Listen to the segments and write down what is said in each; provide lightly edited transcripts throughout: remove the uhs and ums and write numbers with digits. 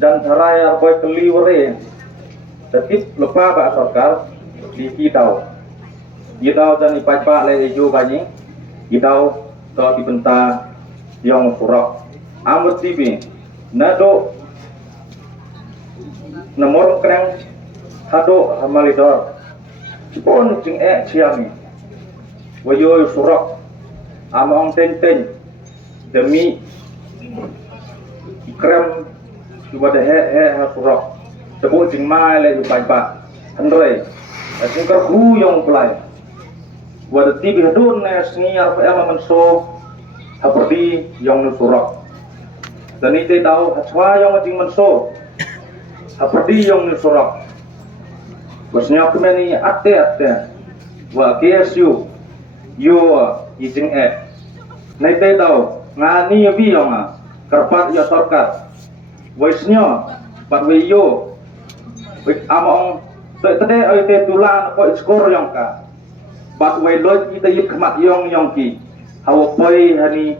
dan saraya boy keliwere tetip lupa ba sarkar di kitau dan ipajpa le ejo banyi kitau to dibenta yang surok amut tibi nado nomor kreng hado hamalidor pun jing ciami wayo surok among tenteng demi krem ibadah he surok sebut jing mai le ipajpa andre singkar hu yang pelai wada tibi hadun ne sniar pa ema menso haperdi yang nusurok dan ite tahu hatswa yang jing menso haperdi yang nusurok bosnya kemeni ate wa kesu yo ijing nite tahu ngani bi yang kerpat ya sarkar voice-nya pat we yo among tade oi te tulan ko skor yang ka bat we loj ite yip khmat yang ki hawo poi hani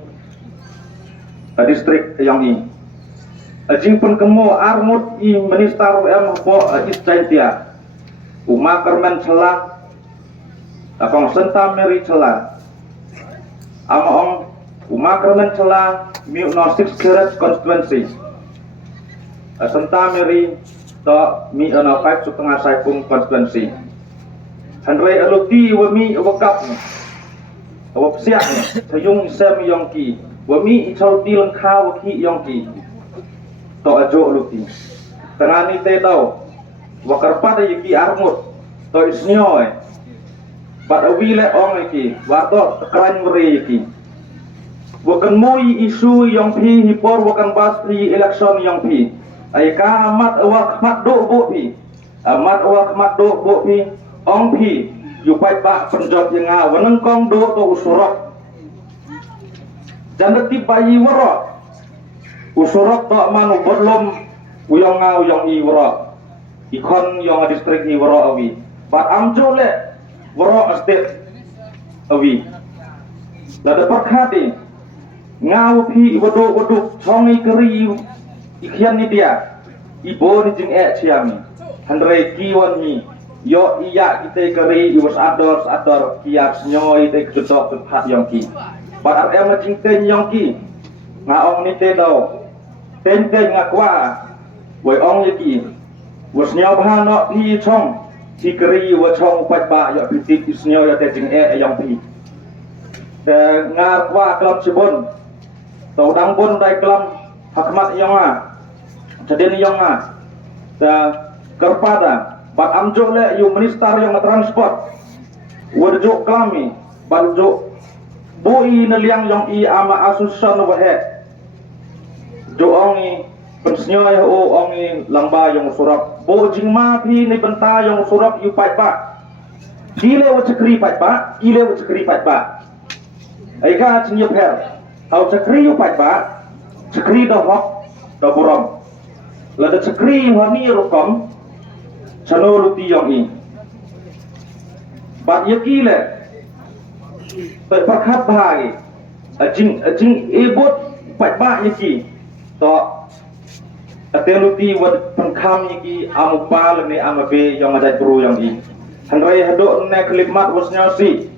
distrik yang ni ajing pun kemo armut I minister em po iscaintia uma kermen celah akong senta meri celah among uma kermen celah miu no 6 carat constituency senta meri to mi ono 5 setengah saipung constituency Henry aluti wami wakap wapsiak sayung sem yongki wami ichauti lengkha waki yongki to ajo aluti tengani te tau wakarpada yiki armut to isnyo pada wile ong iki wato kran meri iki wakan moi isu yongpi hipor wakan bas pri election yongpi ay ka amat awak mat do bo pi amat awak mat do bo pi ong pi yupai ba penjot yang waneng kong do to usurok dan ti bayi woro usurok to manu bodlom uyong i woro ikon yang distrik i woro awi bat amjo le woro estate awi lada perkhati ngau pi wadu chongi keri ikian ni dia ibo ni jing ciami handre kiwan ni yo iya kita keri iwas ador kias nyoy te kedotok kepat yongki bar em jing ten yongki ngaong ni te do ten ngakwa wei ong yaki was nyaw bahano pi chong si keri wa chong pat ba yo pitik isnyo ya te jing yongki te ngarwa klub sibon tau dang bon dai klub hakmat yonga jadi yang kerpada bat amjo le yu minister yang transport warjo kami barjo boi neliang yang I ama asusan wahe jo ongi pensnyo ya o ongi lamba yang surap bo jingma pi ni benta yang surap yu pai pa ile wa chakri pai pa ai ka chinyo pher au chakri yu pai pa chakri do hok do burom lada cekri hani rokom chano luti yang I bat yaki le perkhat bahagi ajing ebot pat ba yaki to ateluti wad pengkham yaki amupal ni amabe yang ada bro yang I hanrai hado ne klimat wasnya si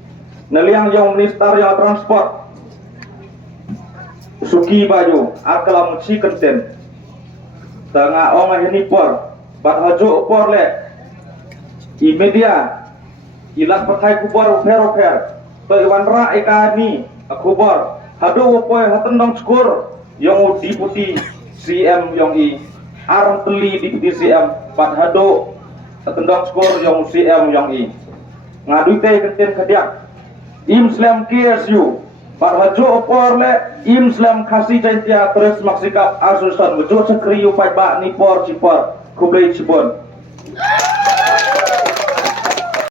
naliang yang minister yang transport suki baju akalam si konten tengah orang ini por bat hajo por le I media ilang pakai kubor fer to iwan ra ekani kubor hado poe hatendong skur yang diputi CM yang I arang teli diputi CM bat hado hatendong skur yang CM yang I ngadu te kenten kadiak Islam KSU Pak Hajo opor le Islam kasih jantia terus maksikap asusan wujud sekriu pai ba ni por cipor kublai cibon